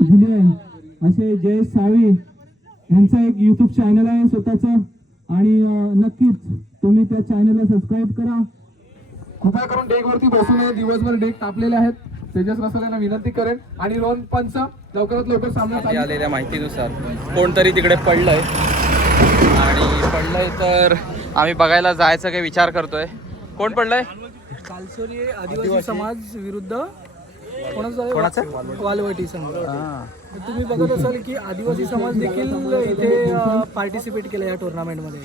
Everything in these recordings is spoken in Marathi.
आहे असे जयेश साळवी यांचं एक युट्यूब चॅनल आहे स्वतःचं. आणि नक्कीच तुम्ही त्या चॅनलला सबस्क्राईब करा. कृपया करून डेकवरती बसू नये दिवसभर डेक तापलेले आहेत. तेजस रसाल यांना विनंती करेन. आणि रोहन पंच लवकरात लवकर सामना आलेल्या माहितीनुसार कोणतरी तिकडे पडलंय. आणि पडलंय तर आम्ही बघायला जायचा काही विचार करतोय. कोण पडलंय? कालसोरी आदिवासी. समाज विरुद्ध कोणाचा कोणाचा? वालवटी समाज तुम्ही बघत असाल की आदिवासी समाज देखील इथे पार्टिसिपेट केलं या टुर्नामेंटमध्ये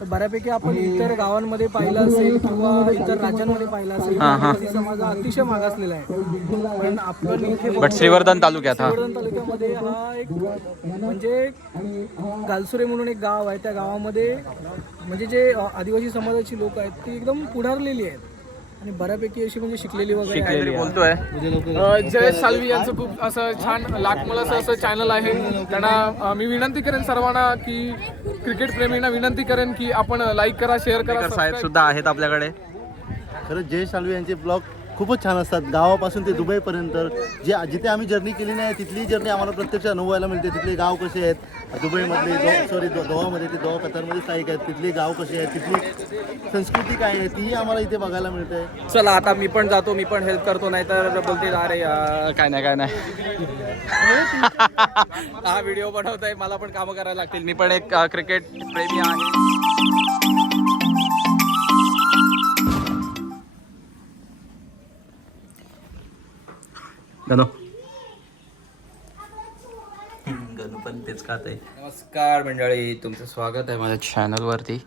तर बऱ्यापैकी आपण इतर गावांमध्ये पाहिलं असेल किंवा इतर राज्यांमध्ये पाहिलं असेल आदिवासी समाज हा अतिशय मागासलेला आहे. पण आपण इथे बट श्रीवर्धन तालुक्यात हा. श्रीवर्धन तालुक्यामध्ये हा एक म्हणजे गालसुरे म्हणून एक गाव आहे. त्या गावामध्ये म्हणजे जे अ, आदिवासी समाजाची लोक आहेत ती एकदम पुढारलेली आहेत. आणि बऱ्यापैकी अशी म्हणजे शिकलेली वगैरे. काहीतरी बोलतोय. अ, जयेश साल्वी यांचं खूप असं छान लाखमोलाचं असं चॅनल आहे. त्यांना अ, मी विनंती करेन सर्वांना की क्रिकेट प्रेमींना विनंती करेन की आपण लाईक करा शेअर करा साहेब subscribe. सुद्धा आहेत आपल्याकडे. खरंच जय शालवे यांचे ब्लॉग खूपच छान असतात. गावापासून ते दुबईपर्यंत. जे जिथे आम्ही जर्नी केली नाही तिथली जर्नी आम्हाला प्रत्यक्ष अनुभवायला मिळते. तिथले गाव कसे आहेत? दुबईमधले दो सॉरी दो दोहामध्ये ते दोहा कतारमध्ये स्थायिक आहेत. तिथले गाव कसे आहेत? तिथली संस्कृती काय आहे? तीही आम्हाला इथे बघायला मिळते चला आता मी पण जातो. मी पण हेल्प करतो नाही तर बोलते अरे काय नाही काय नाही. हा व्हिडिओ बनवतोय. मला पण कामं करायला लागतील. मी पण एक क्रिकेट प्रेमी आहे. गणू. गणू पण तेच खात आहे. नमस्कार मंडळी तुमचं स्वागत आहे माझ्या चॅनलवरती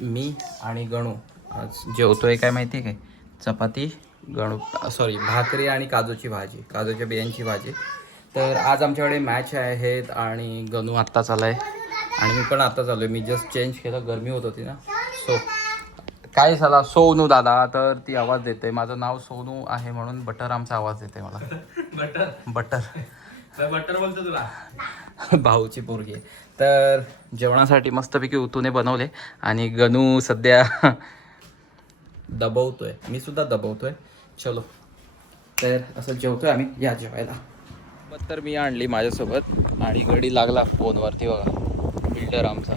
मी आणि गणू आज जेवतोय काय माहिती आहे काय? चपाती गणू सॉरी भाकरी आणि काजूची भाजी काजूच्या बियांची भाजी. तर आज आमच्याकडे मॅच आहेत आणि गणू आत्ताच आला आहे आणि मी पण आत्ताच आलो आहे मी जस्ट चेंज केलं गरमी होत होती ना. सो काय झाला? सोनू दादा तर ती आवाज देते. माझं नाव सोनू आहे म्हणून बटर आमचा आवाज देते मला. बटर? बटर. बटर बोलतो तुला. भाऊची पोरगी. आहे तर जेवणासाठी मस्तपैकी उतूने बनवले आणि गणू सध्या दबवतोय. मी सुद्धा दबवतोय. चलो. तर असं जेवतोय आम्ही. या जेवायला. तर मी आणली माझ्यासोबत. आणि गडी लागला फोनवरती बघा. बिल्डर आमचा.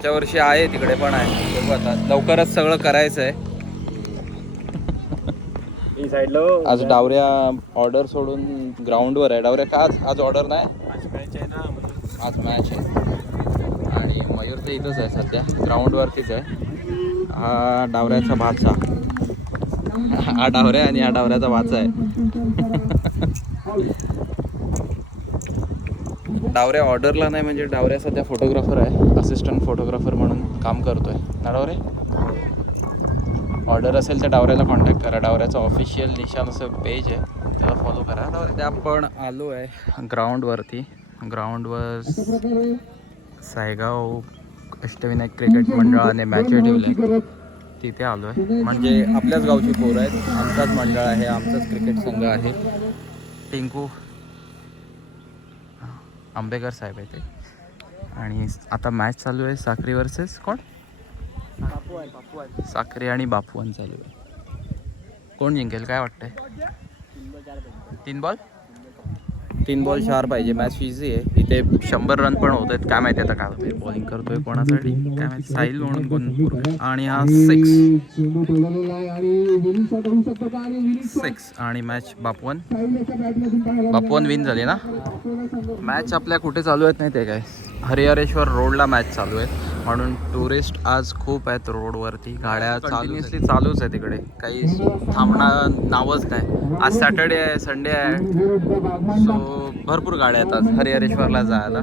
पुढच्या वर्षी आहे तिकडे पण आहे. बघू आता. लवकरच सगळं करायचं आहे आज डावऱ्या ऑर्डर सोडून ग्राउंडवर आहे. डावऱ्या का आज? आज ऑर्डर नाही? आज मॅच आहे आणि मयूर तर इथंच आहे सध्या. ग्राउंडवरतीच आहे. हा डावऱ्याचा भाचा हा डावऱ्या आणि हा डावऱ्याचा भाचा आहे. डावऱ्या ऑर्डरला नाही म्हणजे डावऱ्या सध्या फोटोग्राफर आहे असिस्टंट फोटोग्राफर म्हणून काम करतोय. ना डावरे? ऑर्डर असेल तर डावऱ्याला कॉन्टॅक्ट करा. डावऱ्याचं ऑफिशियल निशान असं पेज आहे त्याला फॉलो करा. त्या आपण आलो आहे ग्राउंडवरती ग्राउंडवर सायगाव अष्टविनायक क्रिकेट मंडळाने मॅचेस ठेवल्या तिथे आलो आहे. म्हणजे आपल्याच गावची पोरं आहेत. आमचाच मंडळ आहे आमचाच क्रिकेट संघ आहे. टिंकू आंबेकर साहेब आहे ते. आणि आता मॅच चालू आहे साखरी वर्सेस कोण? साखरे आणि बापवन चालू आहे. कोण जिंकेल काय वाटतंय? तीन बॉल तीन बॉल चार पाहिजे. मॅच इझी आहे. इथे शंभर रन पण होत आहेत. काय माहिती आता काय होतंय. बॉलिंग करतोय कोणासाठी? काय माहिती. साहिल म्हणून कोण आणि हा सिक्स सिक्स आणि मॅच बापवन. बापवन विन झाली ना? मॅच आपल्या कुठे चालू आहेत नाही ते काय? हरिहरेश्वर रोडला मॅच चालू आहे. म्हणून टुरिस्ट आज खूप आहेत रोडवरती. गाड्या कंटिन्युअसली चालूच आहे तिकडे काही थांबणार नावच नाही. आज सॅटर्डे आहे संडे आहे. सो भरपूर गाड्या आहेत आज हरिहरेश्वरला जायला.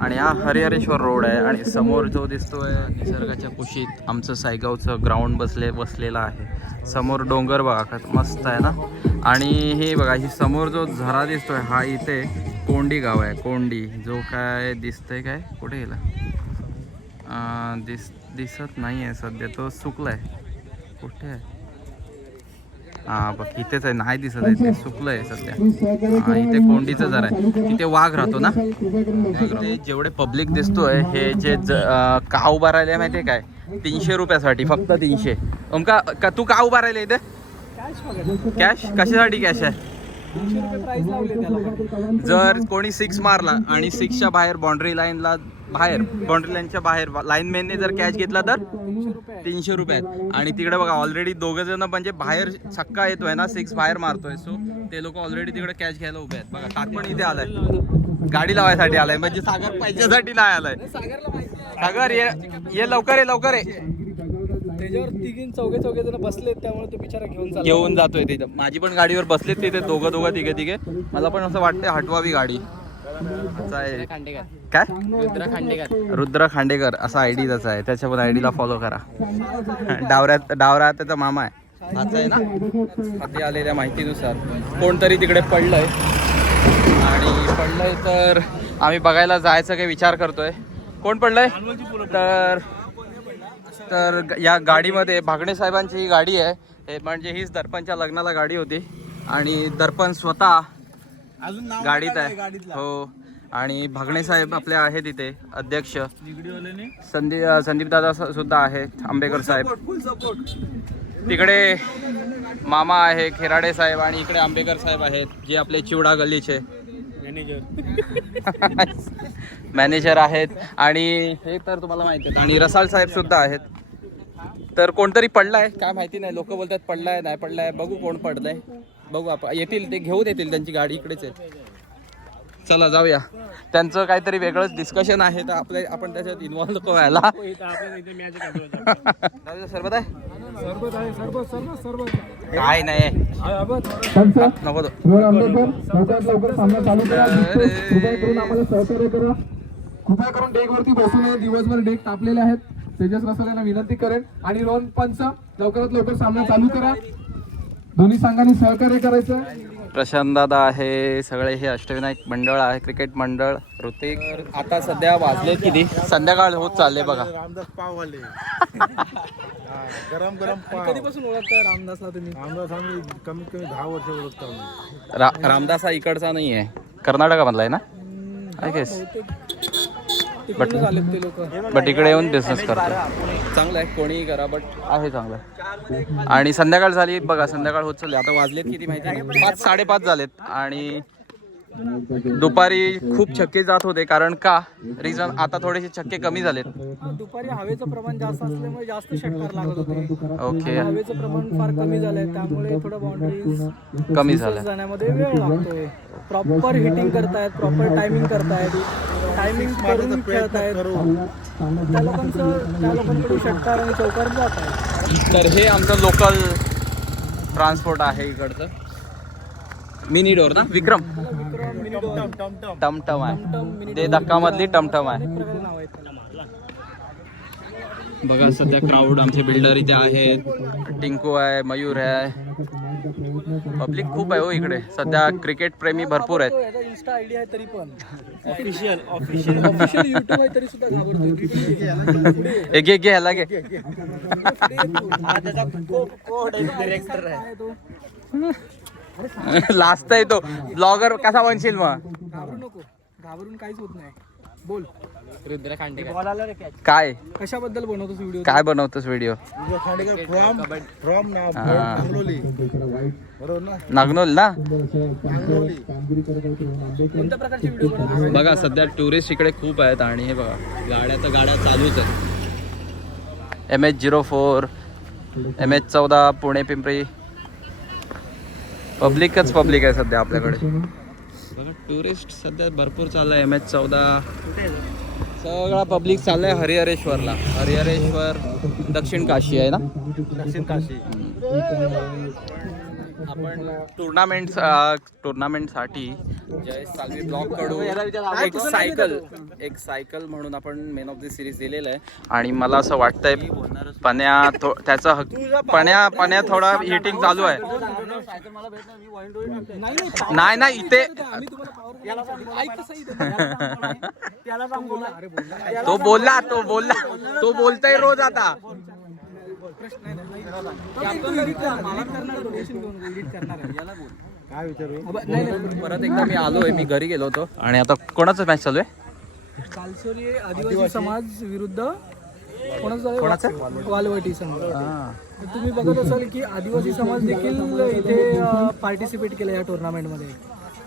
आणि हा हरिहरेश्वर रोड आहे आणि समोर जो दिसतोय निसर्गाच्या कुशीत आमचं सायगावचं ग्राउंड बसले बसलेलं आहे. समोर डोंगर बघा मस्त आहे ना? आणि हे बघा ही समोर जो झरा दिसतोय हा इथे कोंडी गाव आहे कोंडी. जो काय दिसतंय काय? कुठे गेला? दिस दिसत नाही आहे सध्या. तो सुकलाय. कुठे आहे? हा बघ इथेच आहे. नाही दिसत आहे. ते सुकलं आहे सध्या. हा इथे कोंडीचं जरा आहे. तिथे वाघ राहतो ना? इथे जेवढे पब्लिक दिसतोय हे जे का उभा राहिले माहितीये काय? तीनशे रुपयासाठी फक्त तीनशे. ओमका का तू का उभा राहिले इथे? कॅश कशासाठी कॅश आहे? जर कोणी सिक्स मारला आणि सिक्सच्या बाहेर बाउंड्री लाईनला बाहेर बाउंड्री लाईनच्या बाहेर लाईनमॅनने जर कॅच घेतला तर तीनशे रुपये रुपयात आणि तिकडे बघा ऑलरेडी दोघं जण म्हणजे बाहेर छक्का येतोय ना सिक्स बाहेर मारतोय. सो ते लोक ऑलरेडी तिकडे कॅच घ्यायला उभे आहेत. बघा काक पण इथे आलाय. गाडी लावायसाठी आलाय. म्हणजे सागर पैशासाठी नाही आलाय. सागर ये ये लवकर ये लवकर ये. त्याच्यावर तिघीन चौघे चौघे जण बसलेत त्यामुळे तो बिचारा घेऊन चालला. घेऊन जातोय तिथं. माझी पण गाडीवर बसलेत तिथे दोघं दोघं तिघे तिघे. मला पण असं वाटतंय हटवावी गाडी. असा आहे. काय? रुद्र खांडेकर रुद्र खांडेकर असा आयडी त्याचा आहे. त्याच्या पण आयडीला फॉलो करा. डावऱ्यात डावरा त्याचा मामा आहे. हाच आहे ना? हाती आलेल्या माहितीनुसार. कोणतरी तिकडे पडलंय. आणि पडलंय तर आम्ही बघायला जायचं काही विचार करतोय. कोण पडलंय? तर तर ग- या गाडीमध्ये भागणे साहेबांची ही गाडी आहे. हे म्हणजे हीच दर्पणच्या लग्नाला गाडी होती. आणि दर्पण स्वतः गाडीत आहे. हो. आणि भागणे साहेब आपले आहेत इथे अध्यक्ष. संदीप संदीप दादा सुद्धा आहेत आंबेकर साहेब. तिकडे मामा आहे खेराडे साहेब आणि इकडे आंबेकर साहेब आहेत जे आपले चिवडा गल्लीचे. मॅनेजर आहेत. आणि हे तर तुम्हाला माहिती आहे आणि रसाल साहेब सुद्धा आहेत. तर कोणतरी पडलाय? काय माहिती नाही. लोक बोलतात पडलाय नाही पडलाय. बघू कोण पडलंय. बघू आपण येतील ते घेऊन येतील त्यांची गाडी इकडेच आहे चला जाऊया. त्यांचं काहीतरी वेगळंच डिस्कशन आहे. तर आपल्या आपण त्याच्यात इन्व्हॉल्व नको व्हायला. सरबत आहे? काय नाही. नको. कृपया करून आम्हाला सहकार्य करा. कृपया करून डेकवरती बसू नये दिवसभर डेक तापलेले आहेत. तेजस रसाल यांना विनंती करेन. आणि रोहन पंच लवकरात लवकर सामना चालू करा. दोन्ही संघांनी सहकार्य करायचं. प्रशांत दादा आहे सगळे हे अष्टविनायक मंडळ आहे क्रिकेट मंडळ ऋतिक. आता सध्या वाजले किती? संध्याकाळ होत चालले बघा. रामदास पाववाले गरम गरम पाव. कधीपासून ओळखता रामदासला तुम्ही? रामदास आम्ही कमीत कमी दहा वर्ष ओळखतो आम्ही. रा रामदास हा इकडचा नाही आहे कर्नाटकामधला आहे ना? आय गेस लोक. बट इकडे येऊन बिझनेस करतो चांगलं आहे कोणीही करा बट आहे चांगलं. आणि संध्याकाळ झाली बघा संध्याकाळ होत चालली. आता वाजलेत किती माहिती पाच साडेपाच झालेत. आणि दुपारी खूप छक्के जात होते कारण का? रिझन आता थोडेसे छक्के कमी झालेत. दुपारी हवेचं प्रमाण जास्त असल्यामुळे जास्त षटकार लागत होते. ओके. हवेचं प्रमाण फार कमी झालंय त्यामुळे थोडं बाउंड्रीज कमी झालं जाण्यामध्ये वेळ लागतोय. प्रॉपर हिटिंग करतायत प्रॉपर टायमिंग करतायत. टायमिंग करून खेळतायत. त्या लोकांचं त्या लोकांकडे षटकार आणि चौकार जात आहे तर हे आमचं लोकल ट्रान्सपोर्ट आहे इकडचं. मिनी डोर ना? विक्रम. टमटम आहे. ते धक्कामधली टमटम आहे. बघा सध्या क्राऊड आमचे बिल्डर इथे आहेत. टिंकू आहे मयूर आहे. पब्लिक खूप आहे हो इकडे. सध्या क्रिकेट प्रेमी भरपूर आहेत. तो याचा इन्स्टा आयडी आहे तरी पण ऑफिशियल ऑफिशियल ऑफिशियल युट्यूब आहे तरी सुद्धा घाबरतोय एक घे घे आहे. तो. ब्लॉगर कसा बनशील मग? घाबरू नको. घाबरून काहीच होत नाही. बोल. काय? कशाबद्दल बनवतोस व्हिडिओ काय बनवतोस व्हिडिओ खांडेकर फ्रॉम फ्रॉम ना. अंगलोली बरोबर ना? नागनोल ना? अंगलोली कोणत्या प्रकारचे व्हिडिओ बनवतोस? बघा सध्या टुरिस्ट इकडे खूप आहेत आणि हे बघा गाड्या तर गाड्या चालूच आहेत. M H zero four M H चौदा पुणे पिंपरी. पब्लिकच पब्लिक आहे सध्या आपल्याकडे. टुरिस्ट सध्या भरपूर चाललं आहे एम एच चौदा. सगळा पब्लिक चाललाय हरिहरेश्वरला. हरिहरेश्वर दक्षिण काशी आहे ना? दक्षिण काशी. आपण टुर्नामेंट टुर्नामेंटसाठी जय सालवी ब्लॉगकडून एक सायकल एक सायकल म्हणून आपण मेन ऑफ द सिरीज दिलेलं आहे. आणि मला असं वाटतंय पण्या थो- त्याचा हक पण्या पण्या थोडा हिटिंग चालू आहे. नाही नाही इथे तो बोलला तो बोलला. तो बोलतोय रोज आता. काय विचारू परत एकदा मी आलोय मी घरी गेलो होतो. आणि आता कोणाचं मॅच चालू आहे? कालसोरी आदिवासी समाज विरुद्ध कोणाचं? वालवटी तुम्ही बघत असाल की आदिवासी समाज देखील इथे पार्टिसिपेट केलं या टुर्नामेंटमध्ये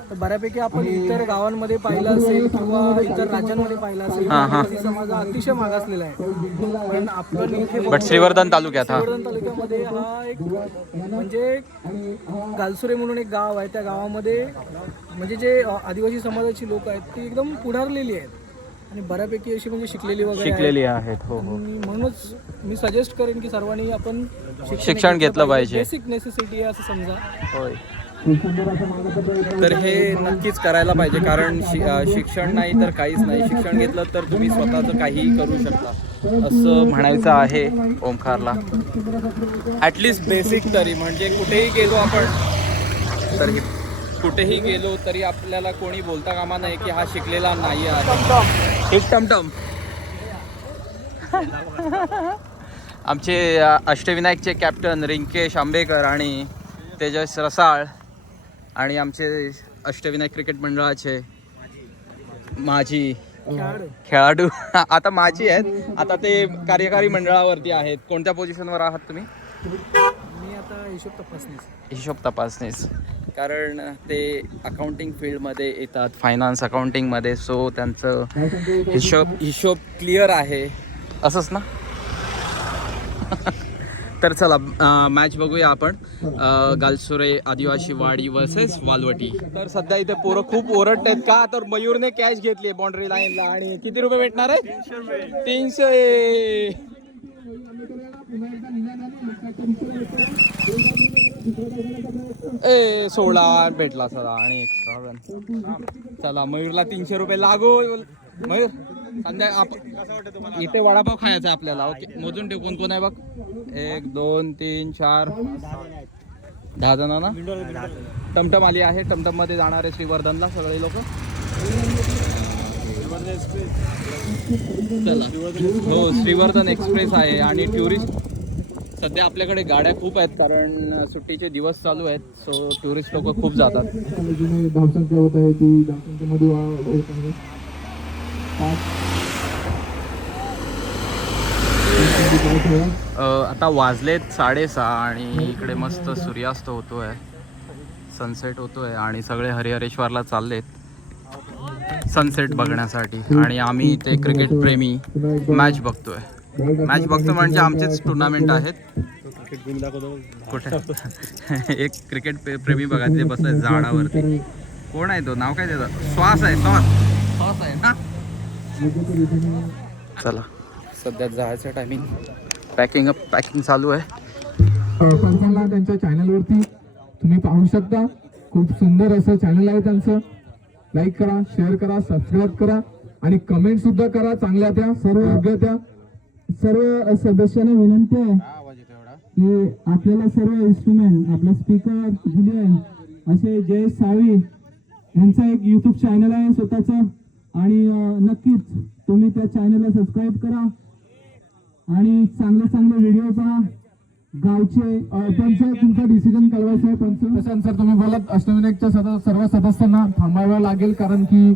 तर बऱ्यापैकी आपण इतर गावांमध्ये पाहिलं असेल किंवा इतर राज्यांमध्ये पाहिलं असेल. आदिवासी समाज हा अतिशय मागासलेला आहे. पण आपण इथे श्रीवर्धन तालुक्यात श्रीवर्धन तालुक्यामध्ये हा एक म्हणजे गालसुरे म्हणून एक गाव आहे. त्या गावामध्ये म्हणजे जे आदिवासी समाजाची लोक आहेत ती एकदम पुढारलेली आहेत. आणि बऱ्यापैकी अशी म्हणजे शिकलेली वगैरे. शिकलेली आहेत हो हो. आणि म्हणूनच मी सजेस्ट करेन की सर्वांनी आपण शिक्षण घेतलं पाहिजे. बेसिक नेसेसिटी आहे असं समजा. होय. तर हे नक्कीच करायला पाहिजे कारण शि- अं, शिक्षण नाही तर काहीच नाही. शिक्षण घेतलं तर तुम्ही स्वतःचं काहीही करू शकता असं म्हणायचं आहे ओमकारला ॲटलिस्ट बेसिक तरी म्हणजे कुठेही गेलो आपण तरी कुठेही गेलो तरी आपल्याला कोणी बोलता कामा नाही की हा शिकलेला नाही आहे. एक टमटम. आमचे अष्टविनायकचे कॅप्टन रिंकेश आंबेकर आणि तेजस रसाळ आणि आमचे अष्टविनायक क्रिकेट मंडळाचे माझी खेळाडू. आता माझी आहेत. आता ते कार्यकारी मंडळावरती आहेत. कोणत्या पोझिशनवर आहात तुम्ही? हिशोब तपासणीस? हिशोब तपासणीस. कारण ते अकाउंटिंग फील्डमध्ये येतात फायनान्स अकाउंटिंगमध्ये सो त्यांचं हिशोब हिशोब क्लिअर आहे. असंच ना? तर चला मॅच बघूया आपण. गालसुरे आदिवासी वाडी वर्सेस वालवटी. तर सध्या इथे पोरं खूप ओरडत आहेत का? तर मयूरने कॅच घेतली बाउंड्री लाईनला आणि किती रुपये भेटणार आहे? तीनशे ए सोळा भेटला चला आणि एक्स्ट्रा रन चला मयूरला तीनशे रुपये लागू. मयूर संध्या इथे वडापाव खायचा आहे आपल्याला. ओके मोजून ठेव कोण कोण आहे बघ. एक दोन तीन चार. दहा जण ना टमटम आली आहे. टमटममध्ये जाणार आहे श्रीवर्धनला सगळे लोक. हो श्रीवर्धन एक्सप्रेस आहे आणि टुरिस्ट सध्या आपल्याकडे गाड्या खूप आहेत कारण सुट्टीचे दिवस चालू आहेत सो टुरिस्ट लोक खूप जातात. धावसंख्या होत आहे ती धावसंख्येमध्ये आता वाजलेत साडेसहा आणि इकडे मस्त सूर्यास्त होतोय. सनसेट होतोय आणि सगळे हरिहरेश्वरला चाललेत. सनसेट बघण्यासाठी. आणि आम्ही इथे क्रिकेट प्रेमी मॅच बघतोय. मॅच बघतो म्हणजे आमचेच टुर्नामेंट आहेत. कुठे? एक क्रिकेट प्रे- प्रेमी बघा ते बसलाय झाडावरती. कोण आहे तो? नाव काय त्याचं? श्वास आहे श्वास. श्वास आहे ना? चला. सध्या जायचं टायमिंग पॅकिंग अप पॅकिंग चालू आहे. त्यांच्या चॅनलवरती तुम्ही पाहू शकता. खूप सुंदर असं चॅनल आहे त्यांचं. लाईक करा शेअर करा सबस्क्राईब करा आणि कमेंट सुद्धा करा चांगल्या त्या सर्व योग्य त्या. सर्व सदस्यांना विनंती आहे की आपल्याला सर्व इन्स्ट्रुमेंट आपला स्पीकर जुलियन असे जय साळवी यांचा एक युट्यूब चॅनल आहे स्वतःचा. आणि नक्कीच तुम्ही त्या चॅनलला सबस्क्राईब करा. आणि चांगले चांगले व्हिडिओ पहा. गावचे त्यांचं तुमचा डिसिजन कळवायचं आहे पंच त्याच्यानंतर तुम्ही बोलत अष्टविनायकच्या सद- सर्व सदस्यांना थांबावं लागेल कारण की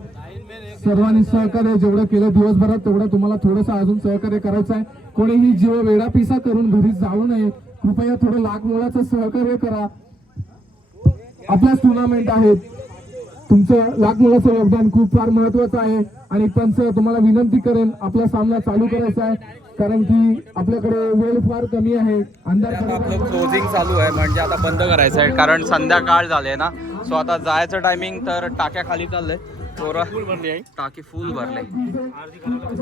सर्वांनी सहकार्य जेवढं केलं दिवसभरात तेवढं तुम्हाला थोडंसं अजून सहकार्य करायचं आहे. कोणीही जीव वेडा पिसा करून घरी जाऊ नये. कृपया थोडं लाख मोलाचं सहकार्य करा. आपल्याच टुर्नामेंट आहेत. तुमचं लाख मोलाचं योगदान खूप फार महत्वाचं आहे. आणि पंच तुम्हाला विनंती करेन आपला सामना चालू करायचा आहे. कारण की आपल्याकडे वेळ फार कमी आहे. आपलं क्लोजिंग चालू आहे. म्हणजे आता बंद करायचं आहे. कारण संध्याकाळ झाले ना. सो आता जायचं टायमिंग तर टाक्या खाली चाललंय थोडं टाकी फुल भरले.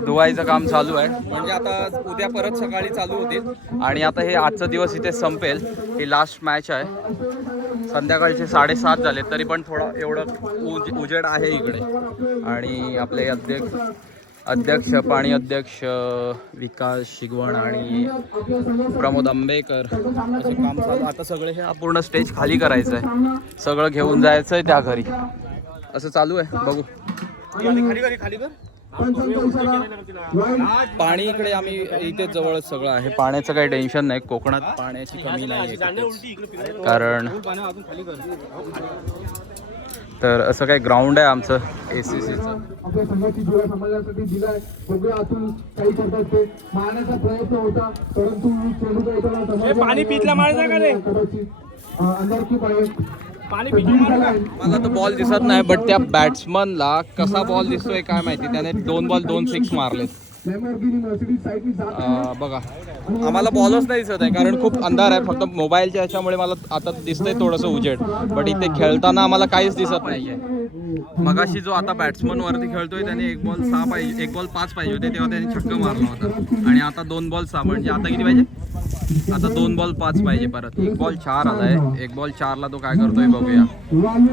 धुवायचं काम चालू आहे. म्हणजे आता उद्या परत सकाळी चालू होतील. आणि आता हे आजचा दिवस इथे संपेल. ही लास्ट मॅच आहे. संध्याकाळचे साडेसात झाले तरी पण थोडं एवढं उज उजेड आहे इकडे. आणि आपले अध्यक्ष अध्यक्ष पाणी अध्यक्ष विकास शिगवण आणि प्रमोद आंबेकर असे काम चालू आता सगळे हे पूर्ण स्टेज खाली करायचं आहे सगळं घेऊन जायचं आहे त्या घरी. असं चालू आहे बघू. पाणी इकडे आम्ही इथे जवळच सगळं आहे. पाण्याचं काही टेन्शन नाही कोकणात पाण्याची कमी नाही आहे. कारण तर असं काही ग्राउंड आहे आमचं ए सी सीचं आपल्या संघाची जुळा सांभाळण्यासाठी दिलाय बघूया आतून काही करतात ते मारण्याचा प्रयत्न होता परंतु चेंडूचा एकाला पाणी पितला कदाचित अंधारकी पाहिजे पाणी मला तो बॉल दिसत नाही बट त्या बॅट्समनला कसा बॉल दिसतोय काय माहिती? त्याने दोन बॉल दोन सिक्स मारलेत. बघा. आम्हाला बॉलच नाही दिसत आहे कारण खूप अंधार आहे. फक्त मोबाईलच्या ह्याच्यामुळे मला आता दिसतंय थोडंसं उजेड. बट इथे खेळताना आम्हाला काहीच दिसत नाहीये. मगाशी जो आता बॅट्समन वरती खेळतोय त्याने एक बॉल सहा पाहिजे एक बॉल पाच पाहिजे होते तेव्हा त्याने छक्का मारला होता. आणि आता दोन बॉल सहा म्हणजे आता किती पाहिजे? आता दोन बॉल पाच पाहिजे परत. एक बॉल चार आलाय. एक बॉल चारला तो काय करतोय बघूया.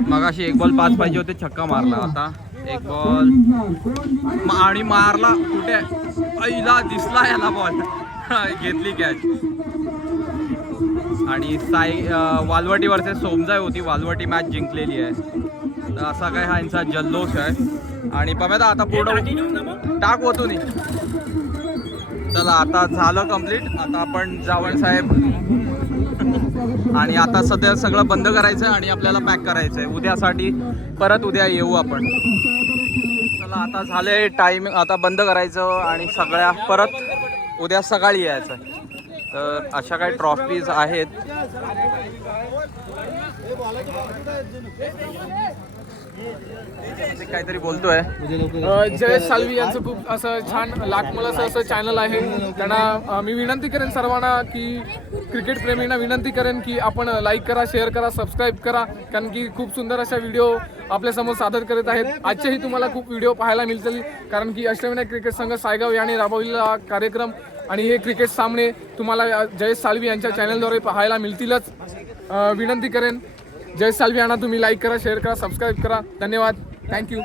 मगाशी एक बॉल पाच पाहिजे होते छक्का मारला आता. एक बॉल. आणि मारला. कुठे? ऐला दिसला याला बॉल. घेतली कॅच. आणि साई वालवटी वर्सेस सोमजाय होती. वालवटी मॅच जिंकलेली आहे. तर असा काय हा यांचा जल्लोष आहे. आणि बघा आता पुढं टाक होतो चला आता झालं कंप्लीट आता आपण जावण साहेब. आणि आता सध्या सगळं बंद करायचं आणि आपल्याला पॅक करायचं आहे उद्यासाठी परत उद्या येऊ आपण. चला आता झाले टायमिंग आता बंद करायचं आणि सगळ्या परत उद्या सकाळी यायचं तर अशा काही ट्रॉफीज आहेत. म्हणजे काहीतरी बोलतोय. जय जयेश सालवी यांचं खूप असं छान लाखमल असं असं चॅनल आहे. त्यांना मी विनंती करेन सर्वांना की क्रिकेट प्रेमींना विनंती करेन की आपण लाईक करा शेअर करा सबस्क्राईब करा. कारण की खूप सुंदर अशा व्हिडिओ आपल्यासमोर सादर करत आहेत. आजचेही तुम्हाला खूप व्हिडिओ पाहायला मिळतील कारण की अष्टविनायक क्रिकेट संघ सायगाव याने राबवलेला कार्यक्रम आणि हे क्रिकेट सामने तुम्हाला जयेश सालवी यांच्या चॅनलद्वारे पाहायला मिळतीलच. विनंती करेन जयेश सालवी यांना तुम्ही लाईक करा शेअर करा सबस्क्राईब करा. धन्यवाद. थँक्यू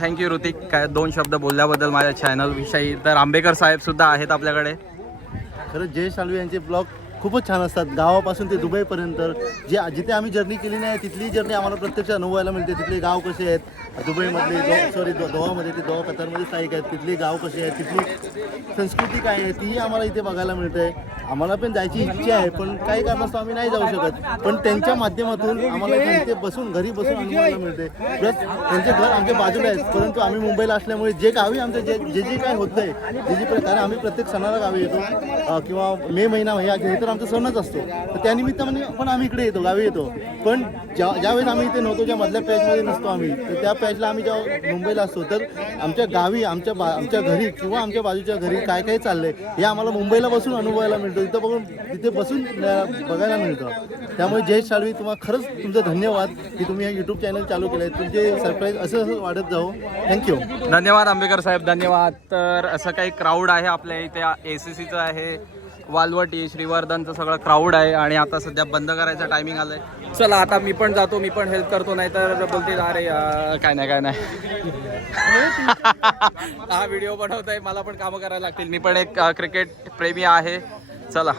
थँक्यू ऋतिक काय दोन शब्द बोलल्याबद्दल माझ्या चॅनल विषयी. तर आंबेकर साहेब सुद्धा आहेत आपल्याकडे. खरंच जय शालवे यांचे ब्लॉग खूपच छान असतात. गावापासून ते दुबईपर्यंत. जे जिथे आम्ही जर्नी केली नाही तिथली जर्नी आम्हाला प्रत्यक्ष अनुभवायला मिळते. तिथले गाव कसे आहेत? दुबईमधले दो सॉरी दो दोहामध्ये ते दोहा कतारमध्ये स्थायिक आहेत. तिथले गाव कसे आहेत? तिथली संस्कृती काय आहे? तीही आम्हाला इथे बघायला मिळते आम्हाला पण जायची इच्छा आहे पण काही कारणास्तव आम्ही नाही जाऊ शकत. पण त्यांच्या माध्यमातून आम्हाला इथे बसून घरी बसून अनुभवायला मिळते प्लस त्यांचे घर आमच्या बाजूला आहेत परंतु आम्ही मुंबईला असल्यामुळे जे गावी आमचं जे जे जे काय होतंय जे जे प्रकारे आम्ही प्रत्येक सणाला गावी येतो किंवा मे महिना हे तर आमचा सणच असतो. तर त्यानिमित्ताने पण आम्ही इकडे येतो गावी येतो. पण ज्या ज्यावेळेस आम्ही इथे नव्हतो ज्या मधल्या पॅचमध्ये नसतो आम्ही तर त्या पॅचला आम्ही जेव्हा मुंबईला असतो तर आमच्या गावी आमच्या बा आमच्या घरी किंवा आमच्या बाजूच्या घरी काय काय चाललंय हे आम्हाला मुंबईला बसून अनुभवायला मिळतं. तिथं बघून तिथे बसून बघायला मिळतं. त्यामुळे जयेश शाळवी तुम्हाला खरंच तुमचं धन्यवाद की तुम्ही हे यूट्यूब चॅनल चालू केलं आहे तुमचे सरप्राईज असं असं वाढत जाऊ थँक्यू धन्यवाद आंबेकर साहेब धन्यवाद. तर असं काही क्राऊड आहे आपल्या इथे ए सी सीचं आहे. वालवटी श्रीवर्धनचं सगळं क्राऊड आहे आणि आता सध्या बंद करायचं टायमिंग आलंय. चला आता मी पण जातो मी पण हेल्प करतो नाही तर बोलते अरे काय नाही काय नाही. हा व्हिडिओ बनवतोय मला पण कामं करायला लागतील. मी पण एक क्रिकेट प्रेमी आहे. चला.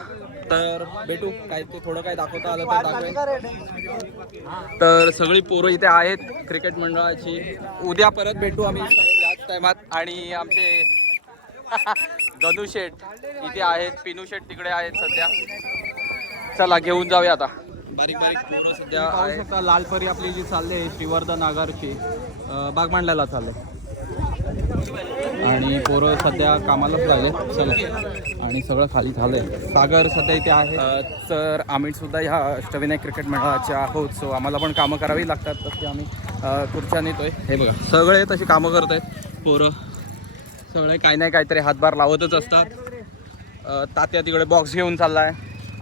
तर भेटू काय ते थोडं काय दाखवता आलं तर दाखवेन. तर सगळी पोरं इथे आहेत क्रिकेट मंडळाची. उद्या परत भेटू आम्ही याच टायमात आणि आमचे गनू शेठ इथे आहेत पिनू शेठ तिकडे आहेत सध्या. चला घेऊन जाऊया आता. बारीक बारीक पोरं सध्या आहे. लालपरी आपली जी चालली आहे श्रीवर्धन आगारची अं, बाग मांडल्याला चालले आणि पोरं सध्या कामालाच लागले. चला. आणि सगळं खाली झालंय. सागर सध्या इथे आहे. तर आम्ही सुद्धा ह्या अष्टविनायक क्रिकेट मंडळाचे आहोत सो आम्हाला पण कामं करावी लागतात तशी आम्ही अं, खुर्च्या नेतोय हे बघा सगळे तशी कामं करत आहेत पोरं सगळे काही नाही काहीतरी हातभार लावतच असतात. तात्या तिकडे बॉक्स घेऊन चाललाय.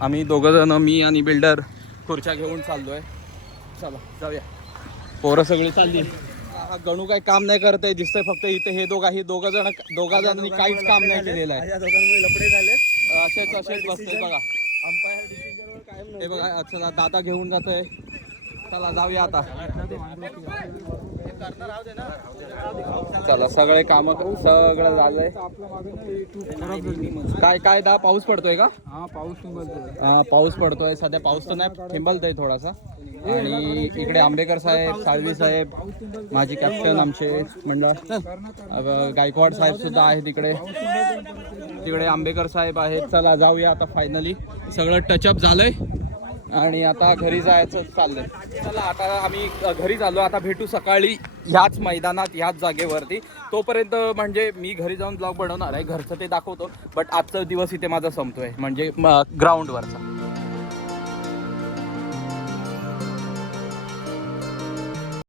आम्ही दोघं जण मी आणि बिल्डर खुर्च्या घेऊन चाललोय. चला जाऊया. पोरं सगळी चालली. गणू काही काम नाही करत आहे दिसतंय फक्त इथे हे दोघा ही दोघं जण दोघा जणांनी काहीच काम नाही केलेलं आहे. लपडे झाले असेच असेच बसते बघा. हे बघा चला दादा घेऊन जातोय. चला जाऊया आता. चला सगळे काम सगळं झालंय. काय काय दा पाऊस पडतोय का? हा पाऊस हा पाऊस पडतोय. सध्या पाऊस तर नाही थिंबलतोय थोडासा. आणि इकडे आंबेकर साहेब साळवी साहेब माझी कॅप्टन आमचे मंडळ. गायकवाड साहेब सुद्धा आहेत तिकडे तिकडे आंबेकर साहेब आहेत. चला जाऊया आता फायनली सगळं टचअप झालंय. आणि आता घरी जायचं चाललंय. चला आता आम्ही घरी चाललो. आता भेटू सकाळी ह्याच मैदानात ह्याच जागेवरती. तोपर्यंत म्हणजे मी घरी जाऊन ब्लॉग बनवणार आहे. घरचं ते दाखवतो. बट आजचा दिवस इथे माझा संपतोय. म्हणजे ग्राउंडवरचा